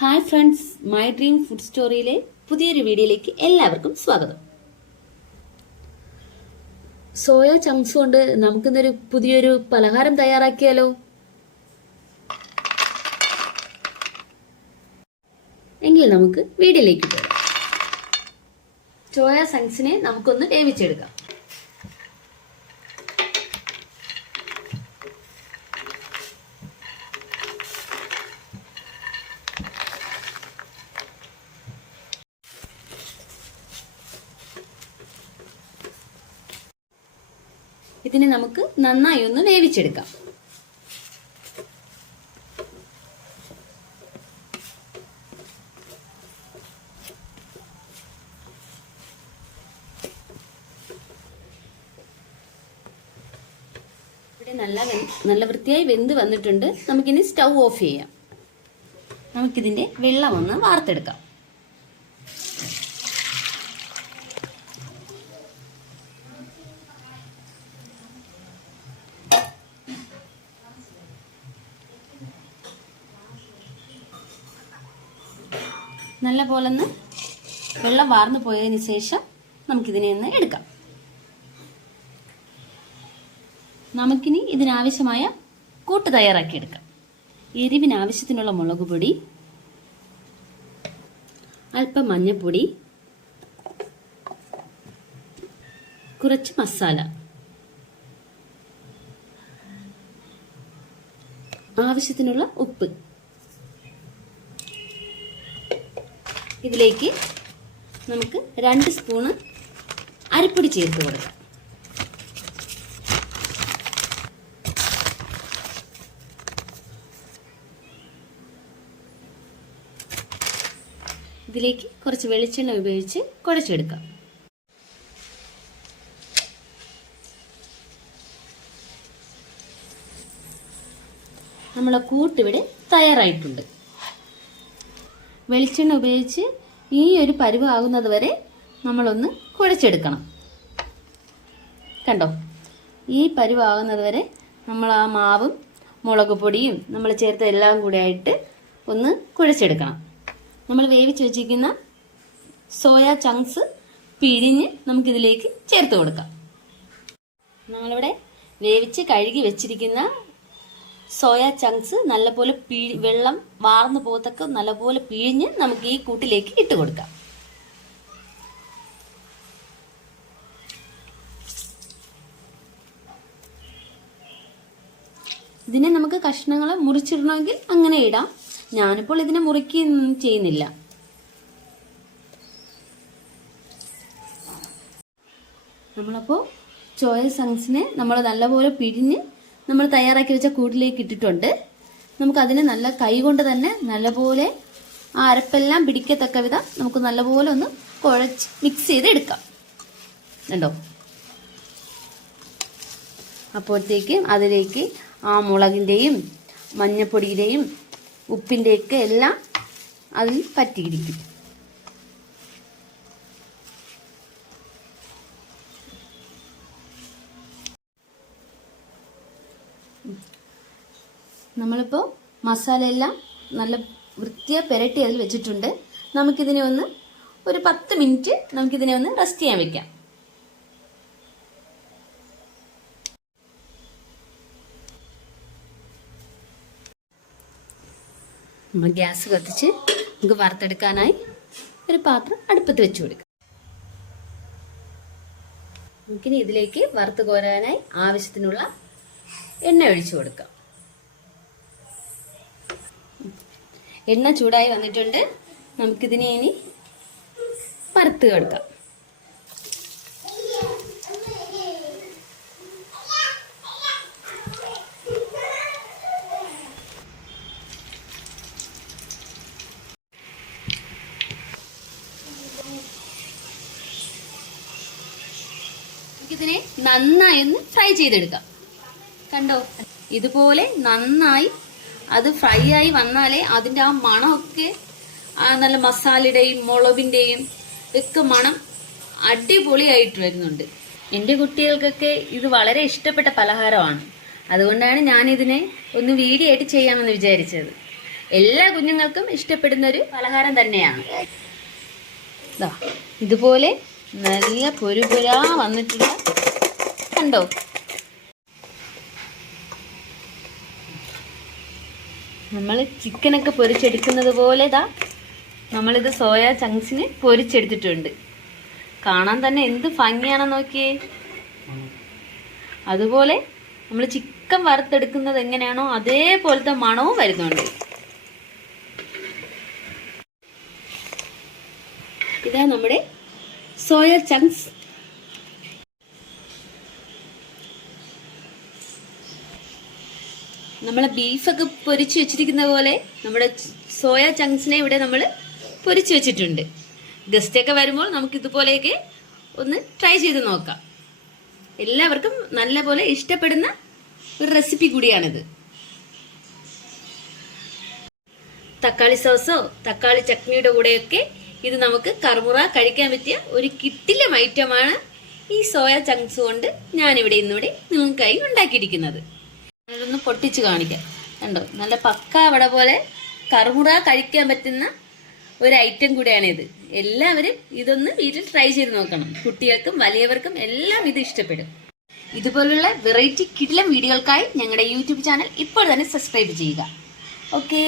Hi friends, my dream food സ്റ്റോറിയിലെ പുതിയൊരു വീഡിയോയിലേക്ക് എല്ലാവർക്കും സ്വാഗതം. സോയ ചങ്ക്സ് കൊണ്ട് നമുക്കിന്നൊരു പുതിയൊരു പലഹാരം തയ്യാറാക്കിയാലോ? എങ്കിൽ നമുക്ക് വീഡിയോയിലേക്ക് പോകാം. സോയ ചങ്ക്സിനെ നമുക്കൊന്ന് വേവിച്ചെടുക്കാം. ഇതിനെ നമുക്ക് നന്നായി ഒന്ന് വേവിച്ചെടുക്കാം. ഇവിടെ നല്ല വൃത്തിയായി വെന്ത് വന്നിട്ടുണ്ട്. നമുക്കിനി സ്റ്റൗ ഓഫ് ചെയ്യാം. നമുക്കിതിന്റെ വെള്ളം ഒന്ന് വാർത്തെടുക്കാം. നല്ല പോലെ ഒന്ന് വെള്ളം വാർന്നു പോയതിന് ശേഷം നമുക്കിതിനെ ഒന്ന് എടുക്കാം. നമുക്കിനി ഇതിനാവശ്യമായ കൂട്ട് തയ്യാറാക്കിയെടുക്കാം. എരിവിന് ആവശ്യത്തിനുള്ള മുളക് പൊടി, അല്പം മഞ്ഞൾപ്പൊടി, കുറച്ച് മസാല, ആവശ്യത്തിനുള്ള ഉപ്പ്. ഇതിലേക്ക് നമുക്ക് 2 സ്പൂണ് അരിപ്പൊടി ചേർത്ത് കൊടുക്കാം. ഇതിലേക്ക് കുറച്ച് വെളിച്ചെണ്ണ ഉപയോഗിച്ച് കുഴച്ചെടുക്കാം. നമ്മളെ കൂട്ടിവിടെ തയ്യാറായിട്ടുണ്ട്. വെളിച്ചെണ്ണ ഉപയോഗിച്ച് ഈ ഒരു പരുവാകുന്നത് വരെ നമ്മളൊന്ന് കുഴച്ചെടുക്കണം. കണ്ടോ, ഈ പരുവാകുന്നത് വരെ നമ്മൾ ആ മാവും മുളക് പൊടിയും നമ്മൾ ചേർത്ത് എല്ലാം കൂടി ആയിട്ട് ഒന്ന് കുഴച്ചെടുക്കണം. നമ്മൾ വേവിച്ച് വെച്ചിരിക്കുന്ന സോയ ചങ്ക്സ് പിഴിഞ്ഞ് നമുക്കിതിലേക്ക് ചേർത്ത് കൊടുക്കാം. നമ്മളിവിടെ വേവിച്ച് കഴുകി വെച്ചിരിക്കുന്ന സോയ ചങ്ക്സ് നല്ലപോലെ വെള്ളം വാർന്നു പോകത്തക്ക നല്ലപോലെ പിഴിഞ്ഞ് നമുക്ക് ഈ കൂട്ടിലേക്ക് ഇട്ട് കൊടുക്കാം. ഇതിനെ നമുക്ക് കഷ്ണങ്ങൾ മുറിച്ചിടണമെങ്കിൽ അങ്ങനെ ഇടാം. ഞാനിപ്പോൾ ഇതിനെ മുറിക്കുകയൊന്നും ചെയ്യുന്നില്ല. നമ്മളപ്പോൾ സോയ ചങ്ക്സിനെ നമ്മൾ നല്ലപോലെ പിഴിഞ്ഞ് നമ്മൾ തയ്യാറാക്കി വെച്ച കൂട്ടിലേക്ക് ഇട്ടിട്ടുണ്ട്. നമുക്കതിനെ നല്ല കൈ കൊണ്ട് തന്നെ നല്ലപോലെ ആ അരപ്പെല്ലാം പിടിക്കത്തക്ക വിധം നമുക്ക് നല്ലപോലെ ഒന്ന് കുഴച്ച് മിക്സ് ചെയ്ത് എടുക്കാം. കണ്ടോ, അപ്പോഴത്തേക്ക് അതിലേക്ക് ആ മുളകിൻ്റെയും മഞ്ഞപ്പൊടിയുടെയും ഉപ്പിൻ്റെയൊക്കെ എല്ലാം അതിൽ പറ്റിയിരിക്കും. നമ്മളിപ്പോൾ മസാലയെല്ലാം നല്ല വൃത്തിയായി പുരട്ടി അതിൽ വെച്ചിട്ടുണ്ട്. നമുക്കിതിനെ ഒന്ന് ഒരു 10 മിനിറ്റ് നമുക്കിതിനെ ഒന്ന് റെസ്റ്റ് ചെയ്യാൻ വെക്കാം. നമ്മൾ ഗ്യാസ് കത്തിച്ച് നമുക്ക് വറുത്തെടുക്കാനായി ഒരു പാത്രം അടുപ്പത്ത് വെച്ച് കൊടുക്കാം. നമുക്കിനി ഇതിലേക്ക് വറുത്ത് കോരാനായി ആവശ്യത്തിനുള്ള എണ്ണ ഒഴിച്ചു കൊടുക്കാം. എണ്ണ ചൂടായി വന്നിട്ടുണ്ട്. നമുക്കിതിനെ ഇനി വറുത്ത് കൊടുക്കാം. നമുക്കിതിനെ നന്നായി ഒന്ന് ഫ്രൈ ചെയ്തെടുക്കാം. കണ്ടോ, ഇതുപോലെ നന്നായി അത് ഫ്രൈ ആയി വന്നാലേ അതിൻ്റെ ആ മണമൊക്കെ നല്ല മസാലയുടെയും മുളകിൻ്റെയും ഒക്കെ മണം അടിപൊളിയായിട്ട് വരുന്നുണ്ട്. എൻ്റെ കുട്ടികൾക്കൊക്കെ ഇത് വളരെ ഇഷ്ടപ്പെട്ട പലഹാരമാണ്. അതുകൊണ്ടാണ് ഞാനിതിനെ ഒന്ന് വീഡിയോ ആയിട്ട് ചെയ്യാമെന്ന് വിചാരിച്ചത്. എല്ലാ കുഞ്ഞുങ്ങൾക്കും ഇഷ്ടപ്പെടുന്ന ഒരു പലഹാരം തന്നെയാണ്. ഇതുപോലെ നല്ല പൊരുപുരാ വന്നിട്ടുള്ള കണ്ടോ. നമ്മൾ ചിക്കനൊക്കെ പൊരിച്ചെടുക്കുന്നത് പോലെ നമ്മളിത് സോയ ചങ്ക്സിന് പൊരിച്ചെടുത്തിട്ടുണ്ട്. കാണാൻ തന്നെ എന്ത് ഭംഗിയാണെന്ന് നോക്കിയേ. അതുപോലെ നമ്മൾ ചിക്കൻ വറുത്തെടുക്കുന്നത് എങ്ങനെയാണോ അതേപോലത്തെ മണവും വരുന്നുണ്ട്. ഇതാ നമ്മുടെ സോയ ചങ്ക്സ്. നമ്മളെ ബീഫൊക്കെ പൊരിച്ചു വെച്ചിരിക്കുന്ന പോലെ നമ്മുടെ സോയ ചങ്ക്സിനെ ഇവിടെ നമ്മൾ പൊരിച്ചു വെച്ചിട്ടുണ്ട്. ഗസ്റ്റൊക്കെ വരുമ്പോൾ നമുക്ക് ഇതുപോലെയൊക്കെ ഒന്ന് ട്രൈ ചെയ്ത് നോക്കാം. എല്ലാവർക്കും നല്ല പോലെ ഇഷ്ടപ്പെടുന്ന ഒരു റെസിപ്പി കൂടിയാണിത്. തക്കാളി സോസോ തക്കാളി ചട്നിയുടെ കൂടെയൊക്കെ ഇത് നമുക്ക് കറുമുറ കഴിക്കാൻ പറ്റിയ ഒരു കിടിലൻ ഐറ്റമാണ് ഈ സോയ ചങ്ക്സ് കൊണ്ട് ഞാനിവിടെ ഇന്നിവിടെ നിങ്ങൾക്കായി ഉണ്ടാക്കിയിരിക്കുന്നത്. ഞാനൊന്ന് പൊട്ടിച്ച് കാണിക്കാം. കണ്ടോ, നല്ല പക്ക വട പോലെ കറുമുറ കഴിക്കാൻ പറ്റുന്ന ഒരു ഐറ്റം കൂടെയാണിത്. എല്ലാവരും ഇതൊന്ന് വീട്ടിൽ ട്രൈ ചെയ്ത് നോക്കണം. കുട്ടികൾക്കും വലിയവർക്കും എല്ലാം ഇത് ഇഷ്ടപ്പെടും. ഇതുപോലുള്ള വെറൈറ്റി കിടിലൻ വീഡിയോകൾക്കായി ഞങ്ങളുടെ യൂട്യൂബ് ചാനൽ ഇപ്പോൾ തന്നെ സബ്സ്ക്രൈബ് ചെയ്യുക. ഓക്കേ.